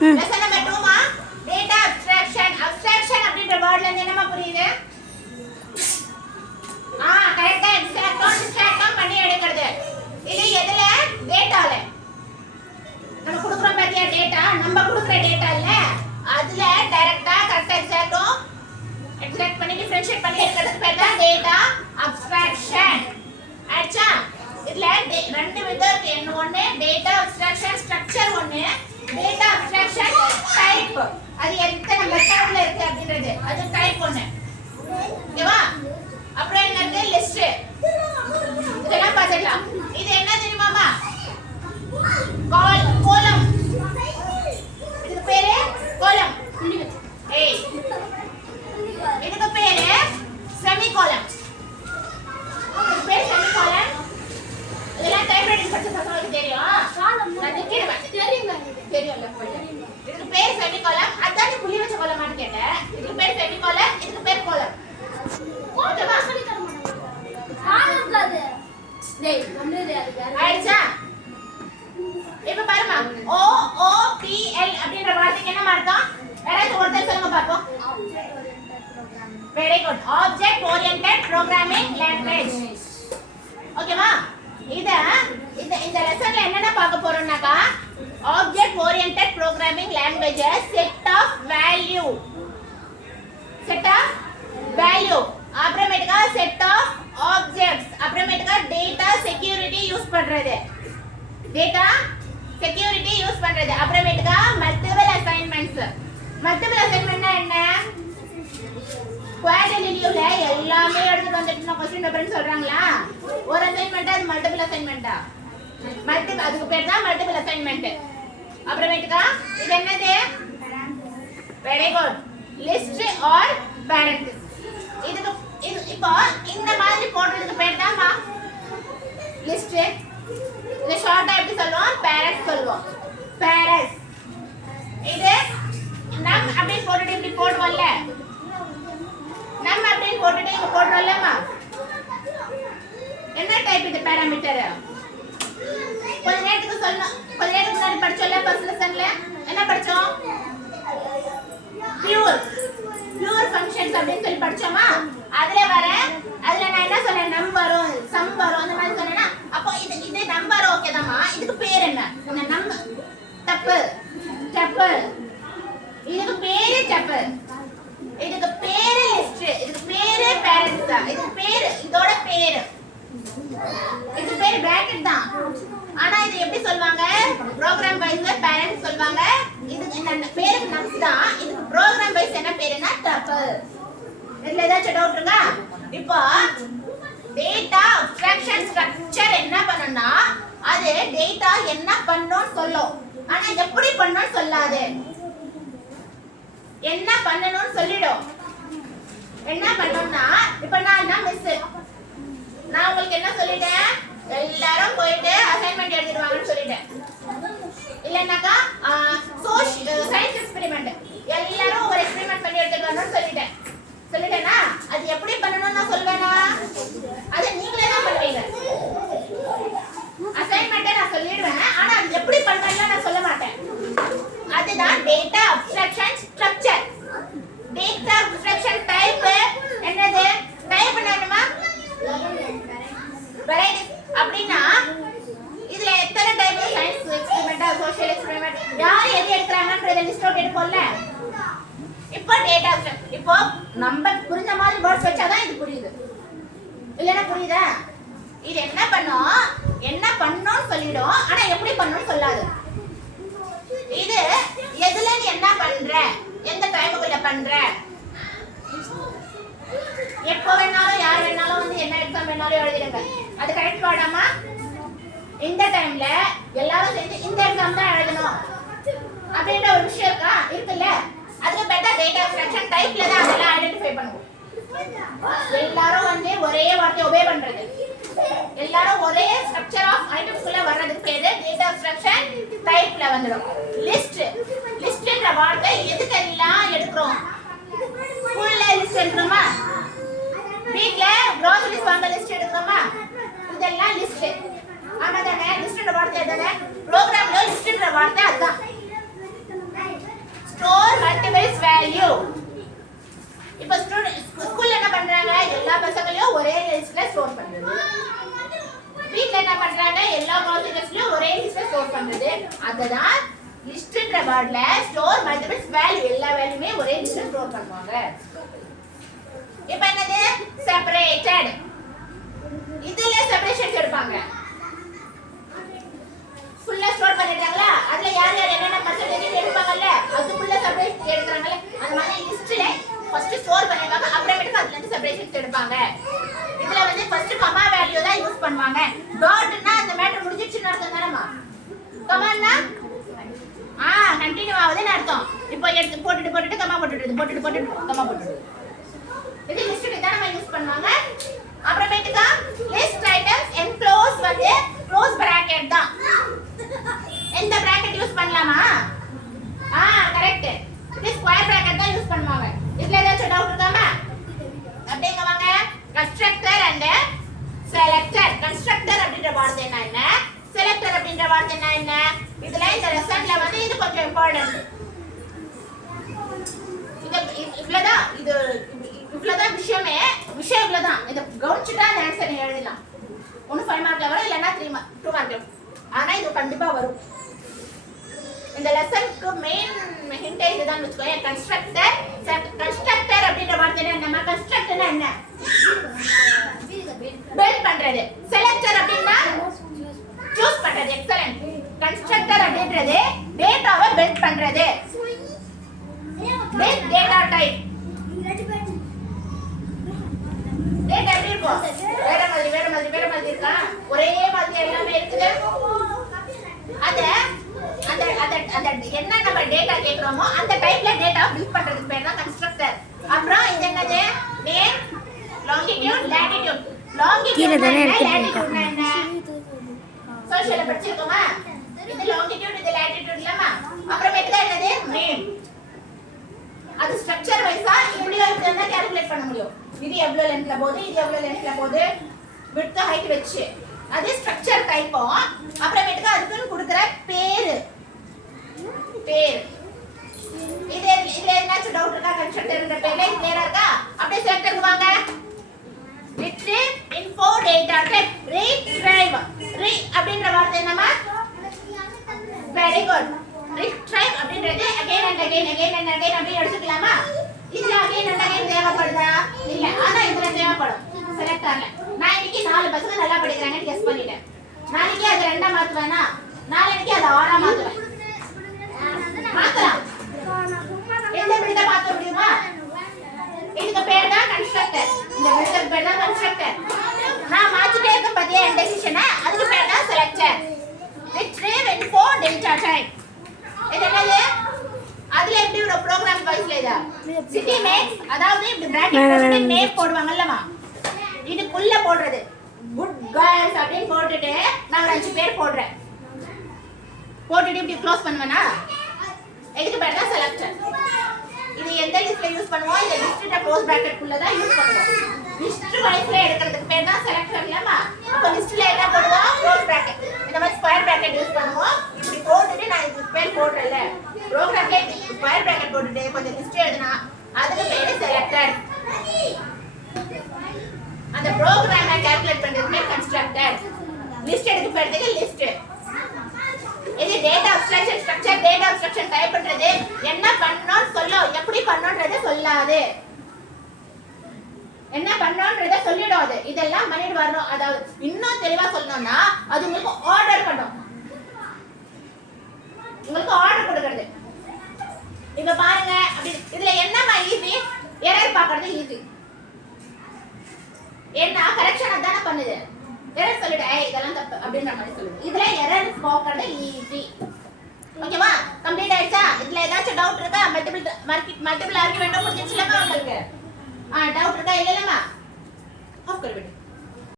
Lesson number 2 மா data abstraction. Abstraction அப்படின்ற வேர்ட்ல இருந்து என்னமா புரியுது? கரெக்ட்டா எக்ஸ்ட்ராக்ட் பண்ணி எடுக்கிறது. இது எதுல? டேட்டால. நம்ம கொடுக்குறோம் பாத்தியா டேட்டா, நம்ம கொடுக்குற டேட்டா இல்ல, அதுல டைரக்ட்டா கரெக்ட்டா எக்ஸ்ட்ராக்ட் பண்ணி டிஃபரன்ஷியேட் பண்ணி எடுக்கிறதுக்கு பேர் தான் டேட்டா அப்ஸ்ட்ராக்ஷன். ஆச்சா? இதுல ரெண்டு விதம் இருக்கு. ஒன்னு டேட்டா அப்ஸ்ட்ராக்ஷன் ஸ்ட்ரக்சர், ஒன்னு டேட்டா அப்ஸ்ட்ராக்ஷன் டைப். அது எத்தனை மெத்தட்ல இருக்கு அப்படின்றது அது டைப் ஒன்னு. ஓகேவா? அப்புறம் என்ன இருக்கு? லிஸ்ட். இதெல்லாம் பார்த்துக்கலாம். இது என்ன தெரியுமாமா? கோலம். இதுக்கு பேரு கோலம். இதுக்கு பேரு செமிகோலம். இதுக்கு பேரு செமிகோலம். இதெல்லாம் டைப்ரைட்டிங் படிச்ச பசங்களுக்கு தெரியும். நான் தெரியும்ல. இதுக்கு பேரு செமிகோலம். அதான் நீ புள்ளி வச்ச கோலம் மாதிரி கேட்டேன். இதுக்கு பேரு செமிகோலம், இதுக்கு பேரு கோலம். ஓகேவா? சொல்லி தர மாட்டேன். டேய் ஒண்ணுதே ஆயிடுச்சா? இப்ப பாருமா, OOPL அப்படின்ற வார்த்தைக்கு என்ன அர்த்தம்? யாராவது ஒருத்தர் சொல்லுங்க பாப்போம். Very good. Object oriented programming language. ஓகேவா? இந்த லெசன்ல என்னென்ன பார்க்க போறோம்னாக்கா, object oriented programming languages set of value, அப்புறமேட்டுக்கா செட் ஆஃப் ஆப்ஜெக்ட்ஸ், அப்புறமேட்டுக்கா டேட்டா செக்யூரிட்டி யூஸ் பண்றது, அப்புறமேட்டுக்கா மல்டிபிள் அசைன்மெண்ட்ஸ். மல்டிபிள் அசைன்மெண்ட்னா என்ன? குவார்டர்லி லீவ்ல எல்லாமே எடுத்து வந்துட்டு நான் क्वेश्चन பேப்பர்னு சொல்றாங்களா? ஒரு அசைன்மென்ட் அது மல்டிபிள் அசைன்மென்ட்டா? அதுக்கு பேர் தான் மல்டிபிள் அசைன்மென்ட். அப்புறமேட்டுக்கா இது என்னது? Very good. லிஸ்ட் ஆர் பேரண்ட்ஸ். இதுக்கு இப்போ இந்த மாதிரி போடுறதுக்கு பேர் தான்மா லிஸ்ட். இந்த ஷார்ட்டா எப்படி சொல்லுவோம்? பேரண்ட்ஸ் சொல்லுவோம். பேரண்ட்ஸ். இது நம் அப்படியே போட்டுட்டு இப்படி போடுவோம்ல, நம்ம அப்படியே போட்டுட்டு இங்க போடுறோம்லமா, என்ன டைப் இது பாராமீட்டர்? கொஞ்ச நேரத்துக்கு முன்னாடி படிச்சோம்ல ஃபர்ஸ்ட் லெசன்ல என்ன படிச்சோம்? பியூர் ஃபங்க்ஷன்ஸ் அப்படின்னு சொல்லி படிச்சோமா? அதுல நான் என்ன சொன்னேன்? நம்பரும் சம் வரும் அந்த மாதிரி சொன்னேனா? அப்போ இது நம்பர் ஓகே தான்மா. இதுக்கு பேர் என்ன? இந்த நம்பர் டப்பிள். இதுக்கு பேரு டப்பிள். இதுக்கு பேரு லிஸ்ட். இதுக்கு பேரு பேரண்ட்ஸ் தான். இதுக்கு பேரு இதோட பேரு. இதுக்கு பேரு பிராக்கெட் தான். ஆனா இது எப்படி சொல்வாங்க? ப்ரோகிராம் வைஸ்ல பேரண்ட்ஸ் சொல்வாங்க. இது இந்த பேருக்கு நம்ஸ் தான். இதுக்கு ப்ரோகிராம் வைஸ் என்ன பேருனா டப்பிள். இதுல ஏதாச்சும் டவுட் இருக்கா? இப்போ டேட்டா அப்ஸ்ட்ராக்ஷன் ஸ்ட்ரக்சர் என்ன பண்ணும்னா, அது டேட்டா என்ன பண்ணனும் சொல்லும். ஆனா எப்படி பண்ணனும் சொல்லாது. என்ன பண்ணனும்னு சொல்லிடும். என்ன பண்ணனும்னா, இப்போ நான் மிஸ், நான் உங்களுக்கு என்ன சொல்லிட்டேன்? எல்லாரும் போயிட்டு அசைன்மென்ட் எடுத்துட்டு வாங்கன்னு சொல்லிட்டேன். இல்லனாக்கா சயின்ஸ் எக்ஸ்பெரிமென்ட் எல்லாரும் ஒரு எக்ஸ்பெரிமென்ட் பண்ணி எடுத்துட்டு வரணும்னு சொல்லிட்டேனா? அது எப்படி பண்ணனும்னு நான் சொல்வேனா? அது நீங்களே தான் பண்ணுவீங்க. அசைன்மென்ட்டை நான் சொல்லிடுவேன், ஆனா அது எப்படி பண்ணனும்னு நான் சொல்ல மாட்டேன். அதுதான் data abstraction structure. Data abstraction type என்னது? டைப் என்னமா? வெரைட்டி. அப்படினா இதுல எத்தனை type? Science experiment, social experiment, யார் எது எடுக்கறாங்கன்றத லிஸ்ட் அவுட் எடுப்போம்ல. இப்போ டேட்டா இப்போ நம்ம புரிஞ்ச மாதிரி வேர்ட்ஸ் வச்சாதான் இது புரியுது. இல்லனா புரியுதா? இது என்ன பண்ணனும் சொல்லிடும், ஆனா எப்படி பண்ணனும் சொல்லாது. இது எதுல நீ என்ன பண்ற, எந்த டைமுக்குள்ள பண்ற, எப்போ வேணாலும் யார் வேணாலும் வந்து என்ன எக்ஸாம் வேணாலும் எழுதிடுங்க. அது கரெக்ட் வாடாமா? இந்த டைம்ல எல்லாரும் சேர்ந்து இந்த எக்ஸாம் தான் எழுதணும் அப்படின்ற ஒரு விஷயம் இருக்குல்ல. அதுக்கு பேட்டா டேட்டா அப்ஸ்ட்ராக்ஷன் டைப்ல தான் அதெல்லாம் ஐடென்டிஃபை பண்ணுவோம். எல்லாரும் வந்து ஒரே வார்த்தை ஒபே பண்றது, எல்லாரும் ஒரே ஸ்ட்ரக்சர் ஆஃப் ஐட்டம்ஸ்க்குள்ள வர்றதுக்கு பேரு டேட்டா அப்ஸ்ட்ராக்ஷன் டைப்ல வந்துடும். லிஸ்ட்ன்ற வார்த்தை எதுக்கு எல்லாம் எடுக்கிறோம்? ஸ்கூல்ல லிஸ்ட் எடுக்கிறோமா? வீட்ல groceries வாங்க லிஸ்ட் எடுக்கிறோமா? இதெல்லாம் லிஸ்ட். ஆனா தானே லிஸ்ட்ன்ற வார்த்தை தானே ப்ரோகிராம்ல லிஸ்ட்ன்ற வார்த்தை அதான். வேல்யூ. இப்போ ஸ்கூல்ல என்ன பண்றாங்க, எல்லா பசங்களையும் ஒரே லிஸ்ட்ல ஸ்டோர் பண்றது. வீட்ல என்ன பண்றாங்க, எல்லா கான்செப்ட்ஸ்லயும் ஒரே லிஸ்ட்ல ஸ்டோர் பண்றது. அதுதான் லிஸ்ட்ன்ற வேர்ட்ல ஸ்டோர் மல்டிபிள்ஸ் வேல்யூ, எல்லா வேல்யூமே ஒரே லிஸ்ட்ல ஸ்டோர் பண்ணுவாங்க. இப்போ என்னது செப்பரேட்டட், இதுல செப்பரேஷன்ஸ் எடுப்பாங்க. ஃபுல்லா ஸ்டோர் பண்ணிட்டாங்களா, அதுல யார் யார் என்னென்ன பர்சன்டேஜ் எடுப்பாங்கல்ல, அதுக்குள்ள செப்பரேட் எடுக்கறாங்கல, அந்த மாதிரி லிஸ்ட்ல ஃபர்ஸ்ட் ஸ்டோர் பண்ணிடுவாங்க. அப்புறமேட்டு அதுல இருந்து செப்பரேஷன்ஸ் எடுப்பாங்க. இதுல வந்து ஃபர்ஸ்ட் கமா வேல்யூ தான் யூஸ் பண்ணுவாங்க. டாட்னா அந்த மேட்டர் முடிஞ்சிடுச்சுன்னு அர்த்தம் தானேமா. கமான்னா கண்டினியூ ஆகுதுன்னு அர்த்தம். இப்போ எடுத்து போட்டுட்டு கமா போட்டுட்டு கமா போட்டுட்டு, இது லிஸ்ட் தான் நம்ம யூஸ் பண்ணுவாங்க. அப்புறமேட்டுக்கா லிஸ்ட் ஐட்டம்ஸ் என்க்ளோஸ் வந்து க்ளோஸ் பிராக்கெட் தான். இந்த பிராக்கெட் யூஸ் பண்ணலாமா? கரெக்ட். இது ஸ்கொயர் பிராக்கெட் தான் யூஸ் பண்ணுவாங்க. இதுல ஏதாச்சும் டவுட் இருக்காமா? அப்படிங்க வாங்க. Constructor and selector. கன்ஸ்ட்ரக்டர் அப்படின்ற வார்த்தை என்ன, செலக்டர் அப்படின்ற வார்த்தை என்ன, இதுல இந்த லெசன்ல வந்து இது கொஞ்சம் இம்பார்ட்டன்ட். இவ்வளவுதான், இவ்வளவுதான் விஷயம் இவ்வளவுதான். இதை கவனிச்சுட்டா அந்த ஆன்சர் நீங்க எழுதலாம். ஒன்னு 5 மார்க்ல வரும், இல்லைன்னா 2 மார்க்ல. ஆனா இது கண்டிப்பா வரும். இந்த லெசனுக்கு மெயின் ஹிண்ட் இதுதான் வெச்சுக்கோங்க. கன்ஸ்ட்ரக்டர் அப்படின்ற வார்த்தை என்ன, கன்ஸ்ட்ரக்டர்னா என்ன, பில்ட் பண்றது. செலக்டர் அப்படின்னா சூஸ் பண்றது. எக்ஸலென்ட். கன்ஸ்ட்ரக்டர் அப்படின்றது டேட்டாவை பில்ட் பண்றது. டேட்டா டைப், டேட்டா எப்படி இருக்கும், வேற மாதிரி இருக்கா, ஒரே மாதிரி எல்லாமே இருக்குது. அத என்ன நம்ம டேட்டா கேக்குறோமோ அந்த டைப்ல டேட்டா பில்ட் பண்றதுக்கு பேர் தான் கன்ஸ்ட்ரக்டர். அப்புறம் இது என்னது, நேம், லாங்கிட்யூட், லாட்டிட்யூட். லாங்கிட்யூட் என்ன, சோஷியல்ல படிச்சிருக்கோமா, இது லாங்கிட்யூட், இது லாட்டிட்யூட் இல்லமா. அப்புறமேட்டு தான் என்னது நேம். அது ஸ்ட்ரக்சர் வைஸா இப்படியே இருந்தா கால்குலேட் பண்ண முடியும். இது எவ்வளவு லென்த்ல போகுது, இது எவ்வளவு லென்த்ல போகுது, விட்த் ஹைட் வெச்சு. அது ஸ்ட்ரக்சர் டைப்பும். அப்புறமேட்டு அதுக்கு கொடுக்கிற பேர். இதுல என்னாச்சும் டவுட் இருக்கா, கன்ஸ்ட்ரக்டர்ன்ற பேர்ல கிளியரா இருக்கா? அப்படியே செலக்டருக்கு வாங்க. retrieve info data type, retrieve. அப்படின்ற வார்த்தை என்னமா, வெரி குட். retrieve அப்படின்றது again and again அப்படி எடுத்துக்கலாமா? இதுல again and again தேவைப்படுதா? இல்ல. ஆனா இதுல தேவைப்படும் செலக்டர்ல. நான் இன்னைக்கு 4 பசங்க நல்லா படிக்கிறாங்கன்னு கெஸ் பண்ணிட்டேன். நாளைக்கு அது 2ஆ மாத்துவேனா, நாளைக்கு அது 6ஆ மாத்துவேன். மாத்தலாம். எந்த விட மாத்த முடியுமா? இதுக்கு பேர் தான் கன்ஸ்ட்ரக்டர். இந்த விடத்துக்கு பேர் தான் கன்ஸ்ட்ரக்டர். நான் மாத்திட்டே இருக்க பத்தியா என் டெசிஷனை, அதுக்கு பேர் தான் selector. retrieve info data type. இது என்னது, அதுல எப்படி ஒரு ப்ரோகிராம் வாய்ஸ்ல இதா சிட்டி மேக்ஸ், அதாவது இப்படி பிராக்கெட் போட்டு நேம் போடுவாங்கல்லமா, இதுக்குள்ள போடுறது. குட் गर्ल्स அப்படினு போட்டுட்டு நான் ஒரு 5 பேர் போடுறேன். போட்டுட்டு இப்படி க்ளோஸ் பண்ணுவேனா, இதுக்கு பேர் தான் செலக்டர். இது எந்த லிஸ்ட்ல யூஸ் பண்ணுவோம், இந்த லிஸ்ட்ல க்ளோஸ் பிராக்கெட் குள்ள தான் யூஸ் பண்ணுவோம். லிஸ்ட் வைஸ்ல எடுக்கிறதுக்கு பேர் தான் செலக்டர் இல்லமா. அப்ப லிஸ்ட்ல என்ன போடுவோம், க்ளோஸ் பிராக்கெட். இந்த மாதிரி ஸ்கொயர் பிராக்கெட் யூஸ் பண்ணுவோம். இப்படி போட்டுட்டு நான் இதுக்கு பேர் போடுறேன்ல, ப்ரோகிராம்ல ஸ்கொயர் பிராக்கெட் போட்டுட்டு கொஞ்சம் லிஸ்ட் எழுதுனா அதுக்கு பேர் செலக்டர். அந்த ப்ரோகிராமை கால்குலேட் பண்றதுக்கு கன்ஸ்ட்ரக்டர். லிஸ்ட் எடுக்க போறதுக்கு லிஸ்ட். இது data abstraction structure. Data abstraction type பண்றது என்ன பண்ணனும் சொல்லும், எப்படி பண்ணனும்ன்றதை சொல்லாது. என்ன பண்ணனும்ன்றதை சொல்லிடாது. இதெல்லாம் பண்ணிட்டு வரணும். அதாவது இன்னும் தெளிவா சொல்லணும்னா அது உங்களுக்கு ஆர்டர் பண்ணும். உங்களுக்கு ஆர்டர் கொடுக்கிறது. இப்ப பாருங்க, அப்படி இதுல என்னமா ஈஸி, எரர் பார்க்கிறது ஈஸி. என்ன கரெக்ஷன் அதானே பண்ணுது. எரர் சொல்லிடு, இதெல்லாம் தப்பு அப்படின்ற மாதிரி சொல்லுது. இதுல எரர் பார்க்கிறது ஈஸி. ஓகேவா? கம்ப்ளீட் ஆயிடுச்சா? இதுல ஏதாச்சும் டவுட் இருக்கா? மல்டிபிள் ஆர்குமெண்ட் முடிஞ்சிச்சுலமா உங்களுக்கு? டவுட் இருக்கா? இல்லலமா? ஆஃப் कर बेटे.